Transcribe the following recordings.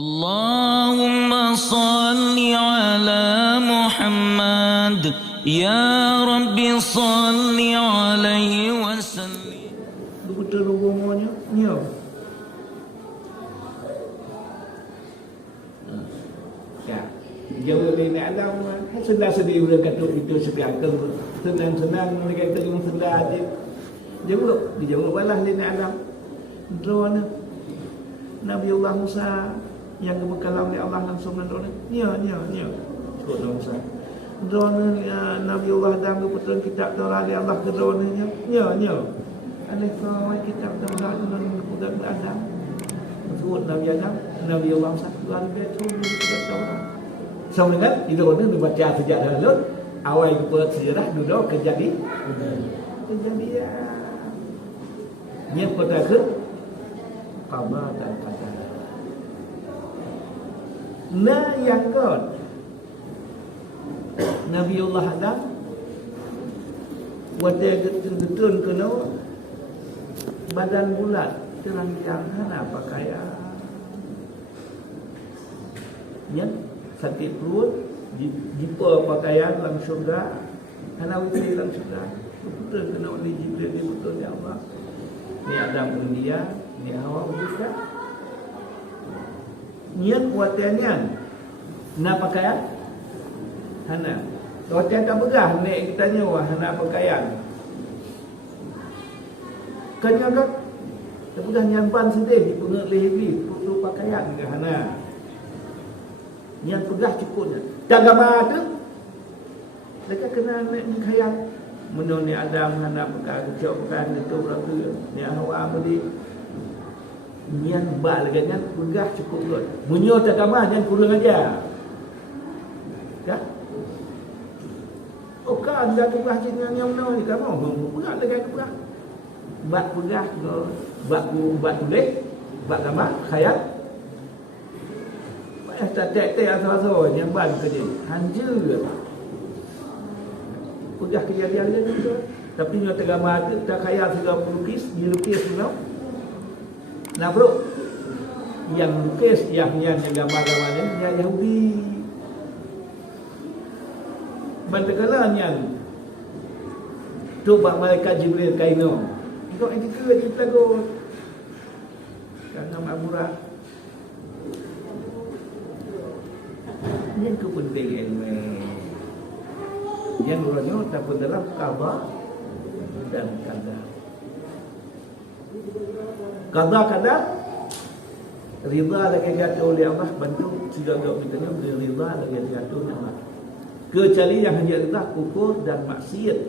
Allahumma salli ala Muhammad ya Rabbi salli alaihi wasallim. Betul rumahnya ya. Ya. Jauh dari alam sedar sedih udah kata itu sekian senang-senang mereka itu yang sedar aja. Jauh balas dari alam. Drone Nabiullah Musa yang berkalam oleh Allah langsung dengan drone. Ya. Ikut Musa. Drone Nabiullah Adam kebetulan kitab Taurat oleh Allah ke drone nya. Ya. Alif kawai kitab Taurat dengan budak Adam. Sebut Nabi Adam, Nabiullah Musa luar biasa di kitab Taurat. Sama dengan itu orang dibaca sejarah dulu, awal buat sejarah dulu kejadian. Dia pada ke qada dan qadar. Nah yang kan Nabiullah Adam wajah getun kena badan bulat terancang hana pakaian. Ya, sakit perut, jumpa pakaian dalam syurga, hana witi dalam syurga. Betul kena oleh Jibril ni betul ya Allah. Ni Adam pun dia, ni Hawa juga. Niat watianian, nak pakaian, hana. Watian tak begah, ni kita tanya wah hana pakaian. Kanya kan, tak begah nyampan sedih, dipengat lehi perlu pakaian ke hana. Yang pegah cukupnya. Tak gambar tu, mereka kena nak khayal. Menurut ni Adam hana pakai kecil pakaian itu berapa? Ni Hawa beli. Nian bak lagi kan pegah cukup kot. Munyo tak gambar jangan kurang aja. Kan? Oh kan dah pegah dengan yang mana ni kamu? Pegah lagi pegah. Bak pegah bak tulis, bak gambar khayal. Tak asal-asal yang ban kerja hanja pegah kejadian dia tu tapi dia tergambar tak kaya sudah pelukis dilukis tu nah bro yang lukis yang gambar-gambarnya yang Yahudi bantakalanya coba malaikat Jibril kaino kau ini ke kita go karena murah. Yang kepentingan yang orangnya dapat dalam qada dan qadar. Qada qadar ridha lagi jatuh oleh Allah bantu sudah enggak mitanya ridha lagi jatuh oleh Allah. Kecuali yang hanya ridha kufur dan maksiat,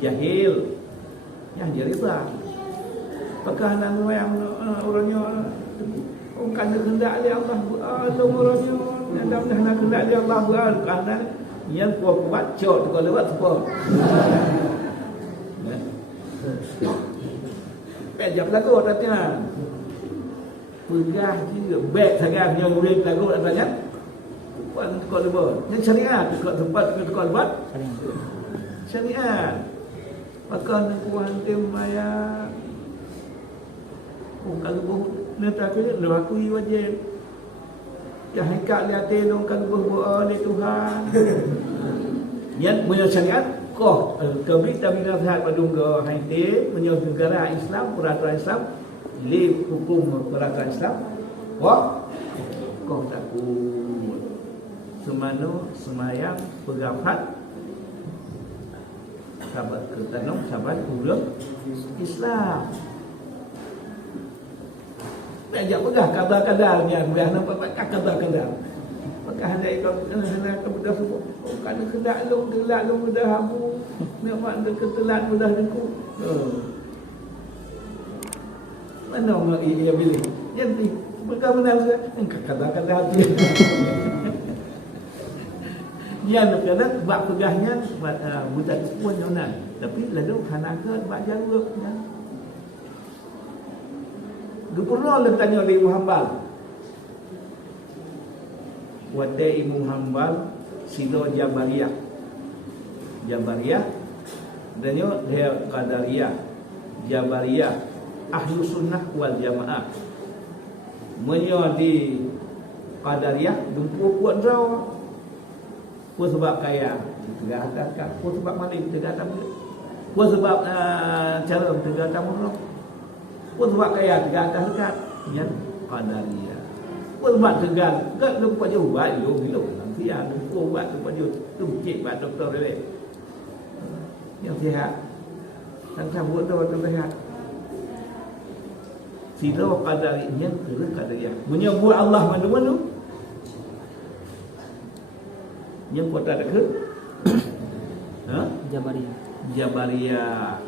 jahil yang hanya ridha. Apakah yang orangnya bukan kehendak Allah orangnya dan dah kehendak dia Allah kerana yang kuat cok kalau lewat apa. Jap lagu katanya. Pegah juga baik sangat yang urip lagu katanya. Kuat kalau lewat. Yang syariat dekat tempat dekat lewat. Syariat. Maka kuat tim maya. Kalau boh nak tak aku wajib. Ya hakikat lihat dong kan berdoa ni Tuhan. Yang punya syariat kau kami nasihat pada haite punya negara Islam peraturan Islam li hukum peraturan Islam. Wah kau takut semano semayang pegapat sahabat ketanong sahabat urang Islam. Ajak pegah kadar-kadar ni dah nampak kadar-kadar. Apakah ada itu hendak kemudah semua. Kan hendak lu gelak lu mudah hamu. Nak ketelan mudah deku. Mana orang ia pilih? Jadi bukan benar kadar-kadar tu. Yang kadang bab pegahnya budak pun nyonan. Tapi lalu kanaka bab jalur Gubernur tanya oleh Imam Hanbal. Wadai Imam Hanbal silo Jabariyah. Dan dia Qadariyah. Jabariyah. Ahlu sunnah wal jamaah. Menyo di Qadariyah gempu kuat draw. Apa sebab kaya? Tegak atas kan. Apa sebab malik? Tegak atas. Apa sebab cara tegak atas mulut? Apa sebab kaya? Tegak atas dekat. Ya, Qadariyah. Apa sebab tegak? Gak lupa jauh buat yo bilo. Nanti ada buat lupa jauh. Tu cik buat doktor dia. Yang sihat. Tanpa buat doktor sihat. Sila qadariyah terus qadariyah. Menyebut Allah mana-mana. Yang kota tak ke? Ha? Jabariyah. Jabariyah.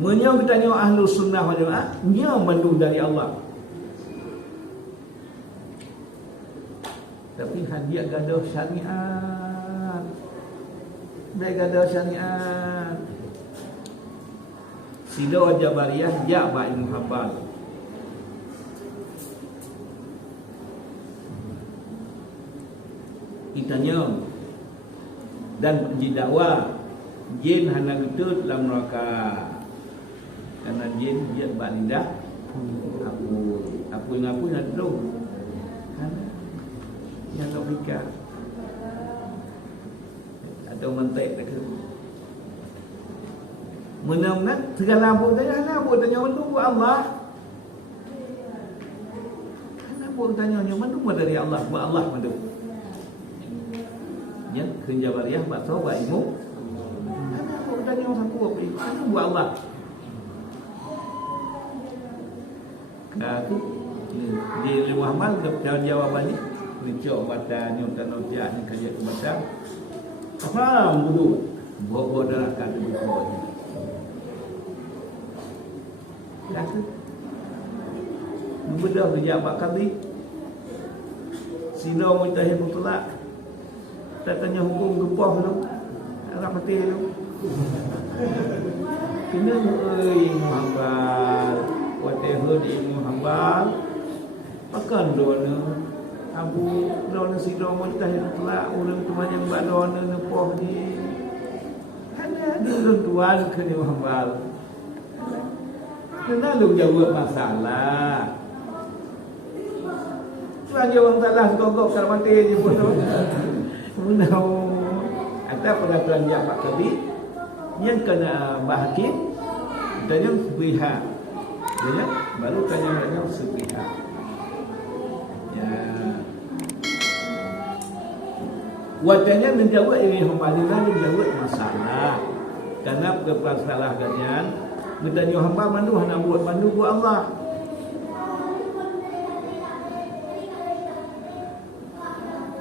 Menyau kita tengok ahlu sunnah wal jamaah, nya mandu dari Allah. Tapi hadiah gaduh syariat. Baik gaduh syariat. Sila Jabariyah ya ba ilmu habal. Ditanya dan didakwa jin hana getut dalam neraka. Karena jin dia balidah aku ngapu nak dong. Kan yang logika atau mentek tak ke. Menang segala pun tanya menunggu Allah. Kenapa pun tanya menunggu dari Allah, buat Allah menunggu. Ya, Jabariyah bakso ba ilmu. Kenapa pun tanya siapa apa? Kenapa buat Allah? Kaki di ilmu amal jawabannya dicok badan nyota-nyota ni kerja ke badan. Faham dulu. Bawa darah kata betul. Dah tu membedah pejabat kali sila mujtahid mutlak tak tanya hukum gempah tu arah mati tu kena Muhammad watehud Muhammad makan dona abu dona sila mujtahid mutlak orang tu yang buat dona nepah ni hanya ada tuan kena Muhammad. Kena lu jawab masalah. Tuan jawab masalah gogok kar mati je pun tu. Munau ada peraturan jabat tadi yang kena bahakim tanya sepihak. Ya, baru tanya sepihak. Ya. Wajahnya menjawab ini hambalilah menjawab masalah. Karena permasalahan kalian bertanya hamba mandu hana buat mandu buat Allah.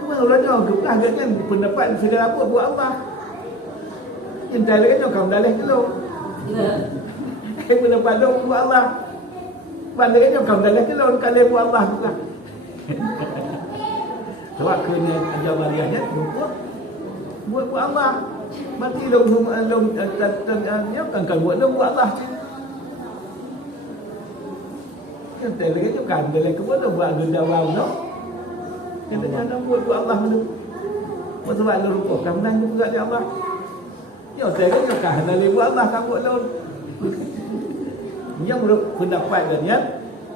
Orang yang kekah kan pendapat segala apa buat Allah. Yang tak lagi kau dalih dulu. Pendapat dok buat Allah. Bandai kau dalih dulu kalau buat Allah bukan. Sebab kena Jabariyahnya buat Allah. Mati long tanya kan buat Allah. Yang tak lagi tu kan dalih ke buat genda wau no. Kita jangan buat Allah dulu. Sebab lu rupa kan juga dia Allah. Ya tak lagi kan dalih buat Allah kan buat lu. Yang pendapat dia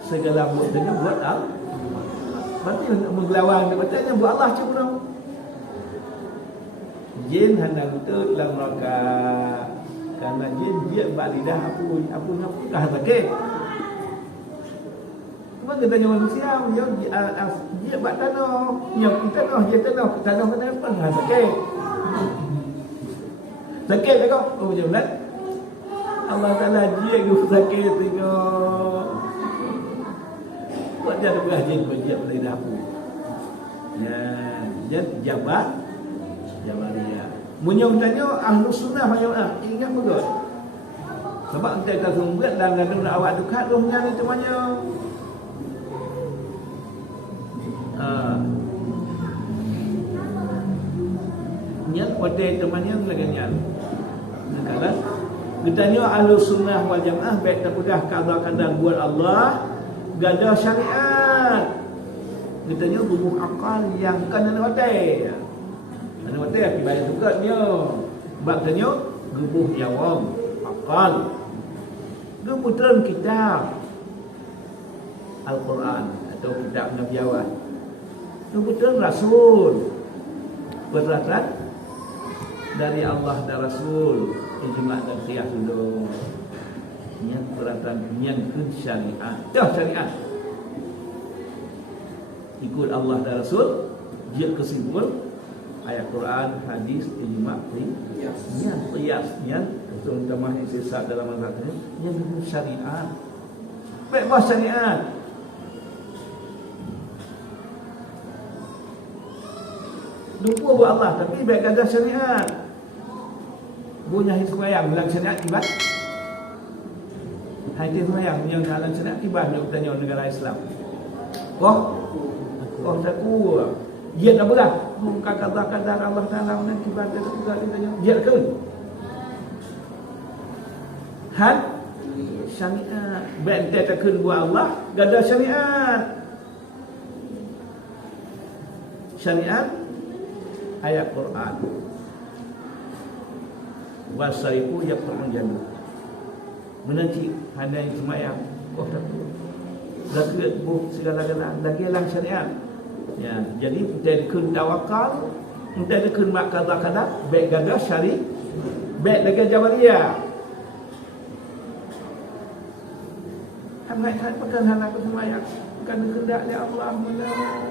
segala buatnya buat Allah. Berarti mengelawan bertanya buat Allah cuma. Jin hendak betul dalam neraka. Karena jin dia balidah apa dah sakit. Cuma kita tanya manusia, dia buat tanah, yang kita tanah mana pernah sakit. Sakit tak kau? Oh macam mana? Allah Taala dia yang sakit tengok. Buat dia ada jin berjaya balidah apa. Ya, jadi Jabariyah. Munyong tanya ahlu sunnah macam ingat betul. Sebab kita tak sumbat dan ada awak dekat rohnya ni temannya. Nyat pada temannya lagi nyat. Kalau kita tanya ahlu sunnah wal jamaah baik terpedah qada buat Allah, gadah syariat. Kita tanya bubuh akal yang kena watai. Mana mati akibat tukatnya. Sebab tanya gebuh jawab akal. Gebuh kitab. Al-Quran atau kitab Nabi awal. Itu betul Rasul perkataan dari Allah dan Rasul, ijma' dan qiyas dulu. Yang perkataan yang syariat. Dah syariat. Ikut Allah dan Rasul, dia kesimpulan ayat Quran, hadis, ijma', qiyas, yang terutama sesat dalam mazhab ini, yang syariat. Baik bah syariat. Lupa buat Allah tapi baik ada syariat. Bunyi sembahyang dalam syariat ibad. Hadis sembahyang yang dalam syariat ibad nak bertanya negara Islam. Kau tak kuat. Dia tak berat. Muka kata-kata Allah Taala nak ibadah juga ditanya. Dia ke? Had syariat. Baik tak takun buat Allah, ada syariat. Syariat ayat Quran. Wasaiku ya permenjadu. Menanti handai semayang. Kau tak tahu. Zakat bu segala-galanya lagi lang syariat. Ya, jadi kita dikun tawakal, kita dikun mak kata-kata, baik gagal syari, baik lagi jabariyah. Hanai pekan hanai ke semayang. Kan kehendaknya Allah menolong.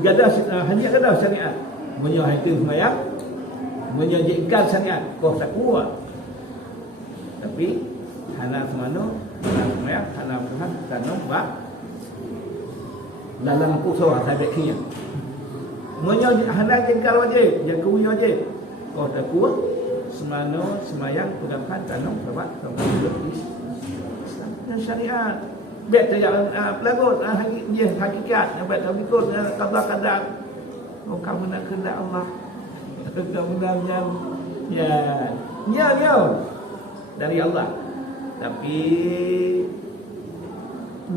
Gada hanya gada syariat. Menyahaikan semayang, menyajikan syariat. Kau tak kuat. Tapi hana semano, hana semayang, hana Tuhan, tanam bak. Dalam kusah saya baiknya. Hana jengkal wajib, yang kuih wajib. Kau tak kuat. Semano, semayang, pedangkan, tanam, sahabat, sahabat, Islam. Syariat. Baik tak pelagut, hakikat. Baik tak ikut, kadang-kadang. Oh, kamu nak kehendak Allah. Kamu nak ya. Dari Allah. Tapi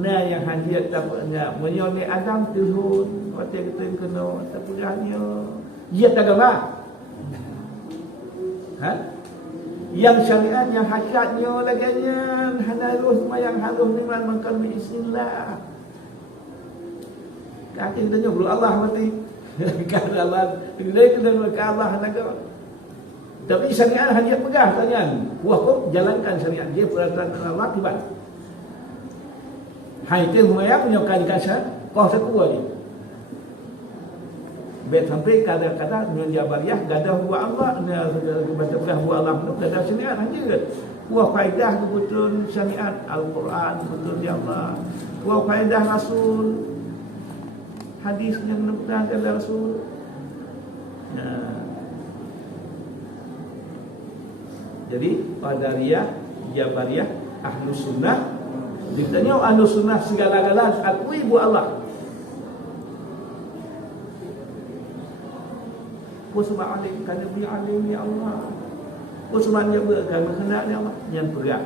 yang hadiah tak nak menyoli Adam turun. Waktu kita kena tak pegahnya. Dia tak gambar. Yang syariat, yang hakikatnya laganya harus semayang, harus niman makan bismillah. Kaki tanya belum Allah mati. Kata Allah, dia kena ke Allah naga. Tapi syariat hanya pegah tanya. Wah kok jalankan syariat dia peraturan Allah tiba. Hai tu semayang menyokan kasar, kau sekuat ni. Baik sampai kadang-kadang menjabariah gadah buat Allah, baca gadah buat Allah, gadah syariat hanya. Buah faedah kebetulan syariat Al-Quran betul dia Allah. Buah faedah Rasul, hadis yang benar dari Rasul. Jadi Qadariyah, Jabariyah, Ahlus Sunnah. Ditanya Ahlus Sunnah segala-galanya akui buat Allah. Sebab alim kan Nabi alim ya Allah. Sebab dia berkan berkehendak ya Allah yang perak.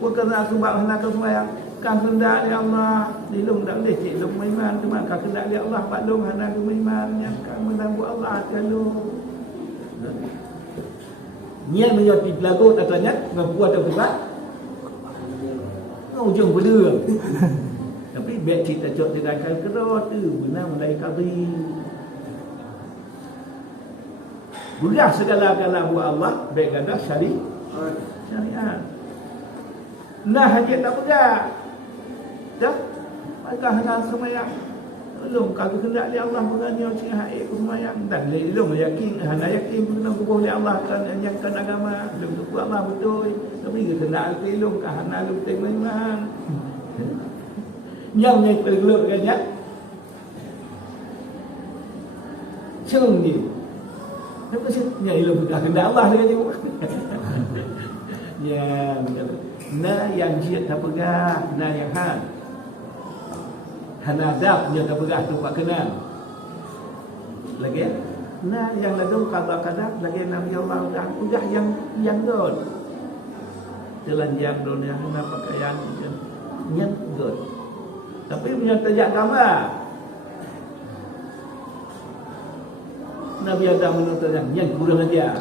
Kerana sebab hendak sembahyang kan kehendak ya Allah dilung tak boleh cik lung iman cuma kan kehendak ya Allah pak lung hendak iman yang kan menanggu Allah kalau niat menyoti pelagut katanya membuat atau buat ujung bela. Tapi biar cerita cok tindakan kerot tu benar mulai kali. Berah segala-galanya buat Allah, baik gadah syariat. Nah hajat tak berah. Dah, maka hendak semayang. Belum kalau hendak dia Allah berani cik haid semayang. Dan belum yakin, hendak yakin kena kubur dia Allah kan anjangkan agama. Belum tu Allah betul. Tapi kita nak belum kah hendak lu tengok iman. Yang perlu kan ya. Cung ni. Apa sih? Ya ilmu kehendak Allah dia tengok. Ya, na yang jid tak pegah, na yang hanadab yang tak pegah tu pak kenal. Lagi na yang ladung kadang-kadang lagi Nabi Allah dah pegah yang god. Telanjang dunia hana pakaian yang god. Tapi punya tajak gambar. Nabi Adam menuntut yang kurang aja.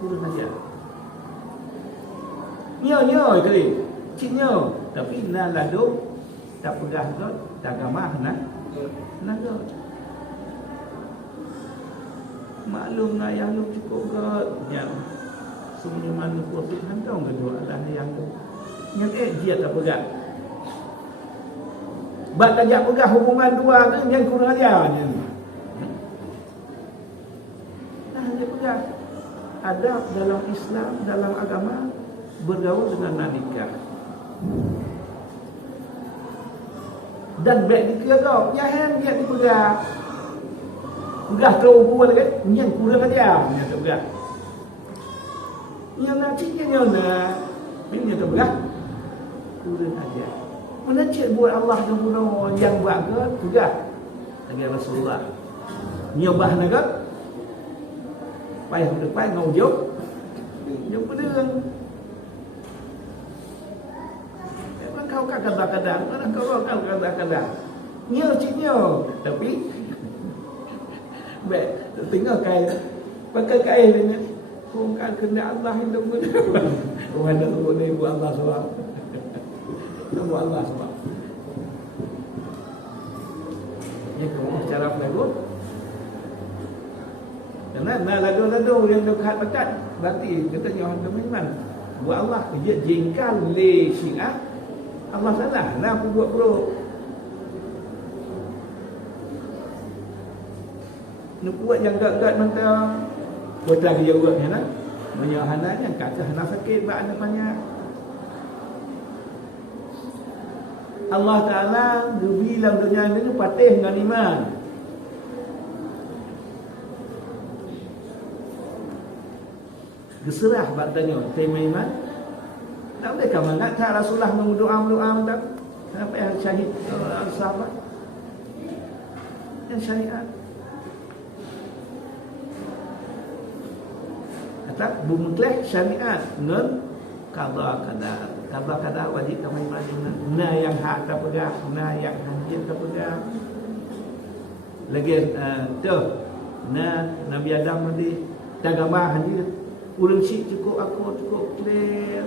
Kurang aja. Nyo kali. Ciknyo. Tapi na ladu tak pegah tu, tak gamah nah. Nah tu. Maklum nak yang lu cukup kot. Yang semuanya mana kuasa hantar kedua Allah yang tu. Yang dia tak pegah. Bak tajak pegah hubungan dua tu yang kurang ajarnya. Nah, dia pegah. Adab dalam Islam, dalam agama bergaul dengan nikah. Dan baik dikira kau, jangan dia dipegang. Pegah kau buat lagi, yang kurang aja, yang tak pegah. Yang nak ciknya yang nak, ini tak pegah, kurang aja. Mana cik buat Allah yang buat ke, pegah. Lagi Rasulullah. Nyobah nak ke, payah depan ngau jauh, jauh pedang. Kau kadang-kadang, kau kadang-kadang. Nyo ciknyo, tapi baik, tinggal kain. Pakai kain ni. Kau kan kena Allah hidup pun. Kau ada buat ni buat Allah SWT. Buat Allah SWT. Ini kau cara lagu. Karena lagu-lagu yang dekat-dekat berarti katanya orang teman buat Allah dia jengkal le syiah. Allah salah, nak aku buat bro. Nak buat yang gak-gak mentang. Buat lagi juga ya nak. Menyohana yang kata hana sakit bak ada banyak. Allah Taala bilang dunia ini patih dengan iman. Geserah bak tanya, tema iman. Tak boleh kamu nak tak Rasulullah mendoa tak? Kenapa yang syahid sahabat? Yang syariat. Kata bumutleh syariat nun qada wajib kamu iman. Na yang hak tak pegang, na yang hanjin tak pegang. Lagi tu na Nabi Adam tadi tak gambar hanjin. Urang si cukup aku cukup clear.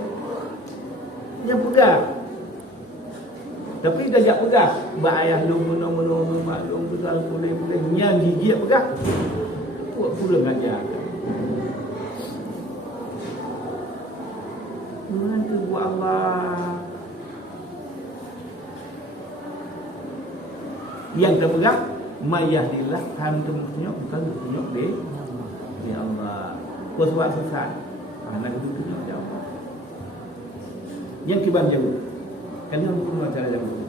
Yang pegang. Tapi dah jak pegang. Bak ayah lu menung maklum besar boleh yang gigi pegang. Puak pula ngajar. Mana buat Allah. Yang terpegang mayahdillah hantu tunjuk bukan tunjuk di Allah. Kuasa sesat. Anak itu tunjuk di Allah. Yang kibar jauh. Kan yang pun cara jauh.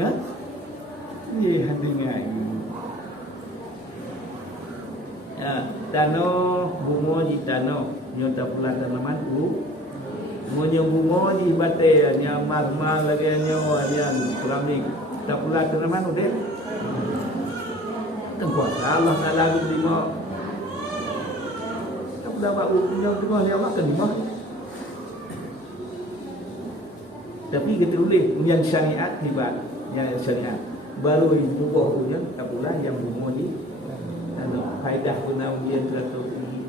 Ha? Ye hadingai. Ya, tano bungo di tano, nyota pula tanaman ku. Monyo bungo di bate nya mal lagi nyo yang keramik. Tak pula tanaman udah. Tengkuat Allah Taala lima dapat punya rumah yang makan di mana. Tapi kita boleh yang syariat tiba, yang syariat baru itu buahnya tak pula yang bunga ni faedah guna dia teratur ini.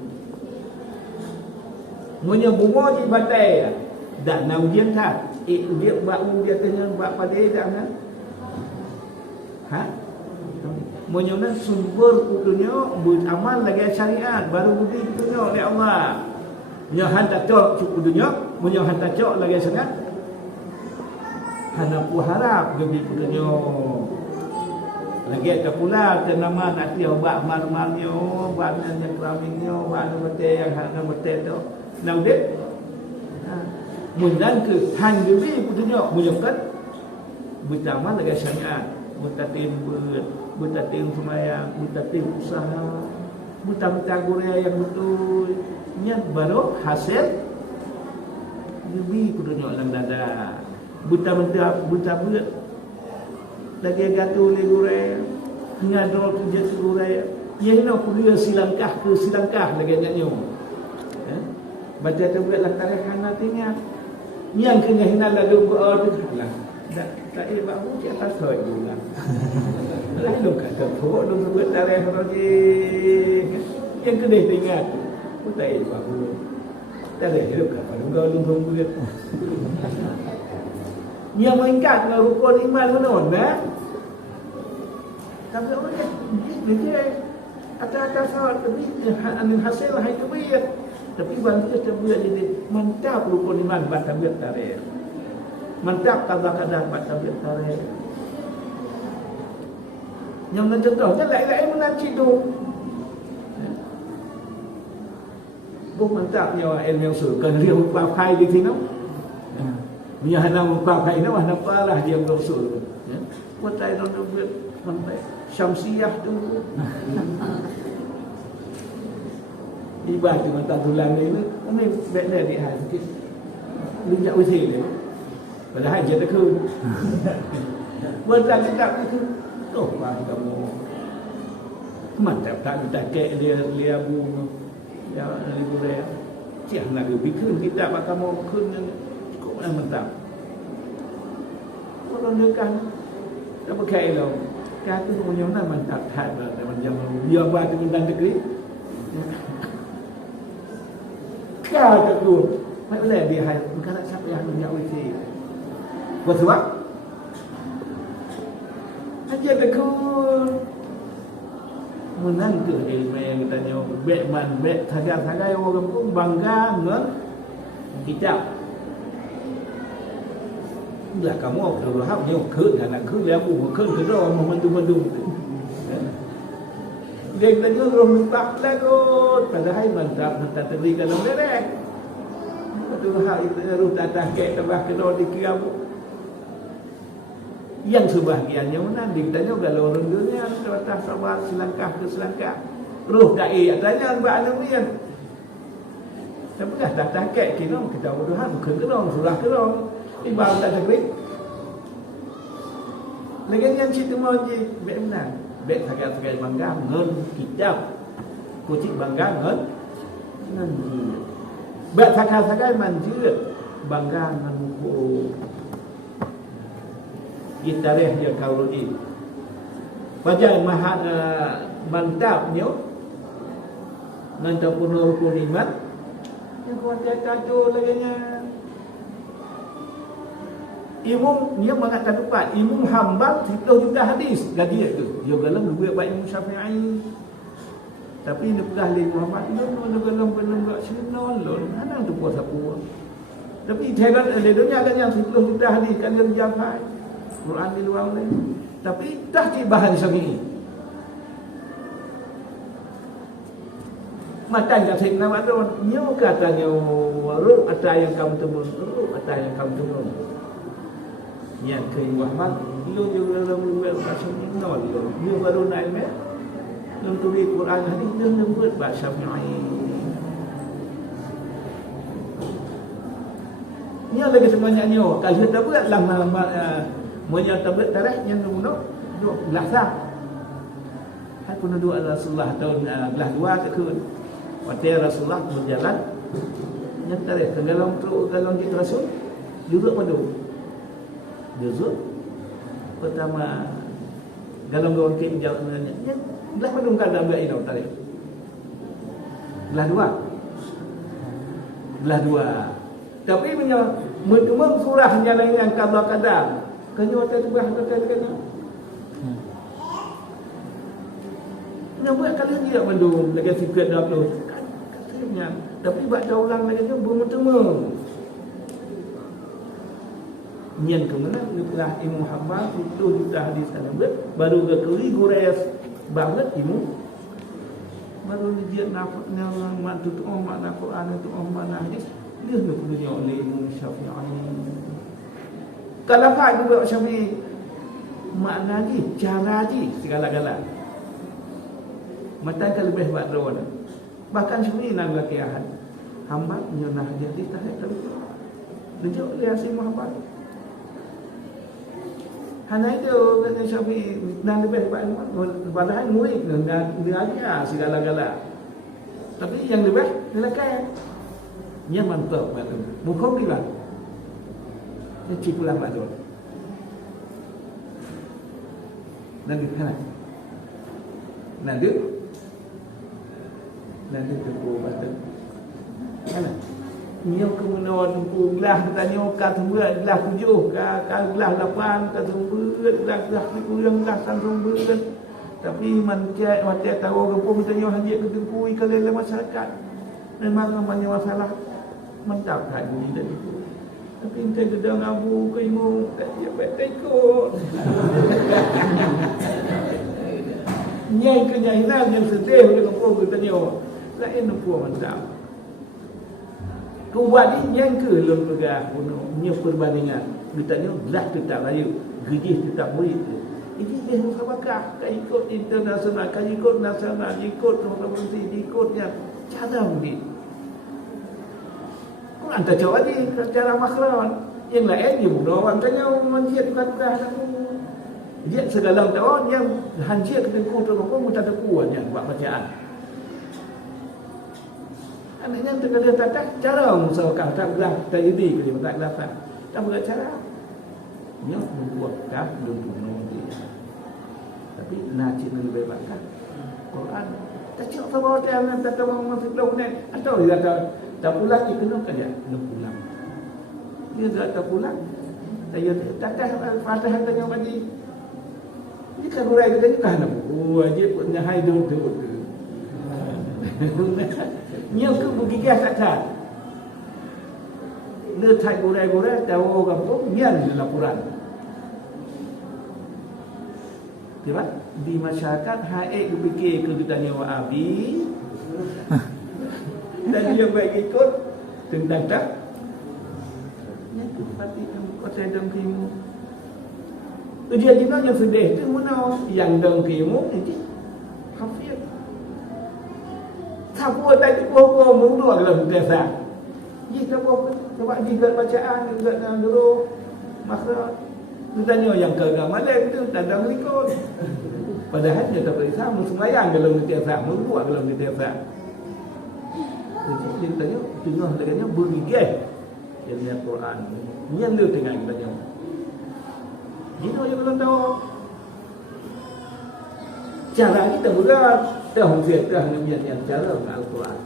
Punya bunga di batai dah nak ujian tak? Dia buat dia tanya buat pada dah kan? Ha? Menyona sumber kudunya beramal lagi syariat baru budi kudunya oleh Allah. Nya hantar cok kudunya, menyo hantar cok lagi sangat. Hana pu harap gebi kudunya. Lagi tak pula tanaman hati obat mal-malnya, badan yang keraminnya, badan betul yang hana betul tu. Nang dek. Mundan ke han gebi kudunya menyokat beramal lagi syariat. Mutatim butatim semayang, butatim usaha, buta-buta guraya yang betul. Nya baru hasil lebih kudunya orang dada. Buta-buta buta lagi gatu le guraya. Ngadol kerja guraya. Yang nak kuliah silangkah ke silangkah lagi nyatnya. Baca tu buat lantaran hanatinya. Yang kena hina lagu berada lah. Tak bahu dia tak tahu juga. Lalu kata tu dulu buat tarikh lagi. Yang kena ingat. Putai baru. Tak ada hidup kan? Pada kau lungkung dia. Yang mengikat dengan rukun iman benar, nah. Tapi orang dia atas sawat tapi anu hasil hai kebir. Tapi bangsa terbuat jadi mantap rukun iman batabiyat tarikh. Mantap kadang-kadang batabiyat tarikh. Yang mencontohnya lain-lain menanci tu. Bukan mantapnya ilmu usul. Kan dia rupa khai di sini. Dia hanya rupa khai nak apa lah dia usul. Kuatai don buat sampai syamsiah tu. Ibarat dengan tak tulang ni benda di hal sikit. Linjak usia ni. Padahal je tak kun. Buat tak itu. Oh, kamu mantap tak kek dia bunga. Ya, libu dia. Siap nak bikin kita pak kamu kun cukup mantap. Kalau dekan tak pakai lo. Kata tu punya mana mantap tak macam dia buat tu dan degree. Kata tu mai boleh dia hai bukan nak siapa yang punya uji. Buat sebab aja dekun menang tu yang tanya bet man bet thagai orang pun bangga dengan kitab. Lah kamu kalau hab dia khun nak khun dia pun khun ke ro mendu. Dia tanya rom tak lagu padahal mantap tadi kalau derek. Betul hak itu ru tatah ke tabah ke ro di kiabu. Yang sebahagiannya mana ditanya kalau orang dunia atas sabar selangkah ke selangkah ruh dai tanya ba alamian tapi dah takek kita bodohan kerong surah kerong ibarat tak terbit lagi yang cerita moji benar bet sagai bangga ngen kitab kucing bangga ngen bet sagai manjir bangga ngen buku tarikh dia kau ni. Baca mahat mantapnya mantap punur iman yang kuat tajuk lagi nya Imam dia mengatakan tepat Imam Hanbal 10 juta hadis gaji itu dia galam dua baik Imam Syafi'i tapi dia pegah li Muhammad dia galam penunggak sinon lon ana tu puasa puas tapi hebat di dunia kan yang 10 juta hadis kan dia jafai Quran di luar lain. Tapi dah bahan Syafi'i. Mata yang kasih nama tu, nyo katanya ruh ada yang kamu temun, ruh ada yang kamu temun. Yang ke Muhammad, lu juga lalu Syafi'i nol, lu baru naik meh. Lu tulis Quran hadis dia nyebut bahasa Syafi'i. Nyo lagi semuanya nyo, kalau tak buat lama-lama Muanya tablet tarikh yang nombor belah sah. Hai pun dua Rasulullah tahun belah dua tekun. Waktu Rasulullah berjalan yang tarikh tenggelam tu galon di Rasul duduk padu. Duduk pertama galon galon ke jalannya. Belah padu kan dalam ini tarikh. Belah dua. Belah dua. Tapi punya surah yang lain yang kadang-kadang kanyo tak tebah kata-kata. Nampak kali dia mandung lagi sikit dah tu. Katanya tapi buat ulang lagi tu belum bertemu. Nyen ke mana Nulah Imam Muhammad itu juta hadis kan baru ke kali gores banget Imam baru dia nafak nama mantu tu makna Quran itu makna hadis dia nak punya oleh Imam Syafi'i. Kalau faham juga Syafi'i makna ni, cara ni segala-gala. Mata kan lebih buat rawan. Bahkan Syafi'i nak laki ahad. Hamba nyunah jadi tarik tapi tunjuk dia si Muhammad. Hanya itu kata Syafi'i nak lebih buat padahal murid dan dia segala-gala. Tapi yang lebih lelaki yang mantap betul. Bukan bilang dia cipulah betul. Nanti kan? Nanti nanti tunggu batu. Mana? Nyo ke menawan tunggu gelah tanya ka sembuh gelah 7 ka gelah 8 ka sembuh gelah kurang gelah sembuh. Tapi mati tahu kampung tanya hanya ke tunggu ke lele masyarakat. Memang banyak masalah mantap kan ni tadi. Tapi entah gedang abu ke imu tak dia betekot. Nyai kenyahinan yang sedih oleh kampung kita nyawa. Lain nampu mantap. Kuat ni yang ke lembaga punya perbandingan. Kita ni belah tetap layu, gigih tetap murid. Ini dia musabakah, kan ikut internasional, kan ikut nasional, ikut provinsi, ikutnya cara murid. Kau antara jawab ni cara makron. Yang lain dia mudah orang tanya manusia tukar-tukar. Dia segala tahun yang hancur kedengku tu kau mudah terkuat yang buat bacaan. Anaknya terkadang tak cara musawakah tak belah tak jadi ke dia tak dapat. Tak belah cara. Dia membuatkan belum dia. Tapi najib lebih baikkan. Quran tak cakap sama orang tak tahu masuk dalam ni. Atau dia tak pulang dia kena kan dia kena pulang. Dia tak pulang. Tak Fatihah tanya bagi. Ini kan urai kita ni kan. Wajib nyahai dulu. Nhiều cứ một cái ghét sạch sạch Đưa thay của đây Tahu gặp tốt nhân là Quran. Sebab di masyarakat haik fikir ke kita nyawa Abi dan dia baik ikut tentang tak yang tu pasti kota dengkimu. Dia juga yang sedih tu mana yang dengkimu ini kafir. Siapa tadi buah mundur dalam desa. Jika buah sebab jika bacaan juga dalam dulu makhraj. Ditanya yang ke agama lain tu tak ada ikut. Padahal dia tak periksa sembahyang dalam desa, membuat dalam desa. Jadi dia tanya tengah dengannya bergigih. Yang Quran. Yang dia tengah tanya. Ini yang belum tahu. Cara kita berat. Dah hujat dah yang cara Al-Quran.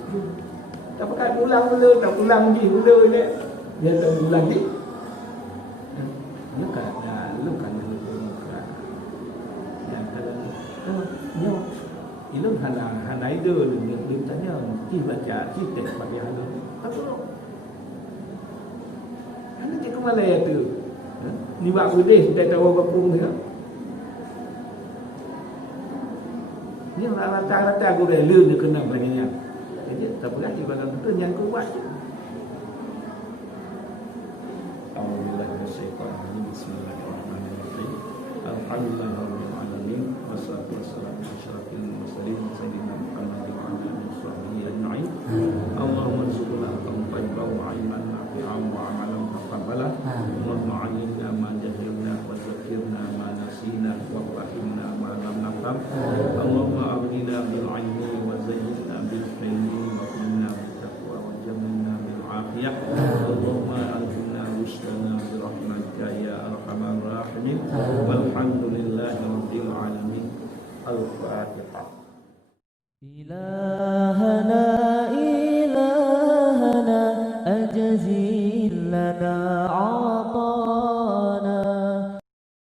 Tak pakai ulang dulu, tak ulang lagi dulu ni. Dia tak ulang lagi. Lukan yang kalau nyo ilmu hana itu dia tanya ki baca ki tek bagi hana. Apa? Hana cik Malay tu. Ni buat boleh tak tahu apa pun dia. Ni rata-rata aku dah leu dia kena baginya. Jadi tak boleh ibadah betul yang kuat. Alhamdulillah bismillahirrahmanirrahim. Alhamdulillahirabbil alamin wassalatu wassalamu ala asyrafil mursalin sayyidina Muhammad wa ala alihi washabbihi ajma'in. Allahumma arzuqna tawfiqan wa ilman nafi'an wa amalan mutaqabbalan. Allahumma 'allimna ma jahilna wa zakkirna ma nasina wa fahimna ma lam nafham. Allahumma aghnina bil 'ilmi wa zayyinna bil hilmi wa qina bit taqwa wa jammilna bil 'afiyah. Allahumma arzuqna rusdana bi rahmatika ya arhamar rahimin. Walhamdulillahi rabbil alamin. Al-Fatihah.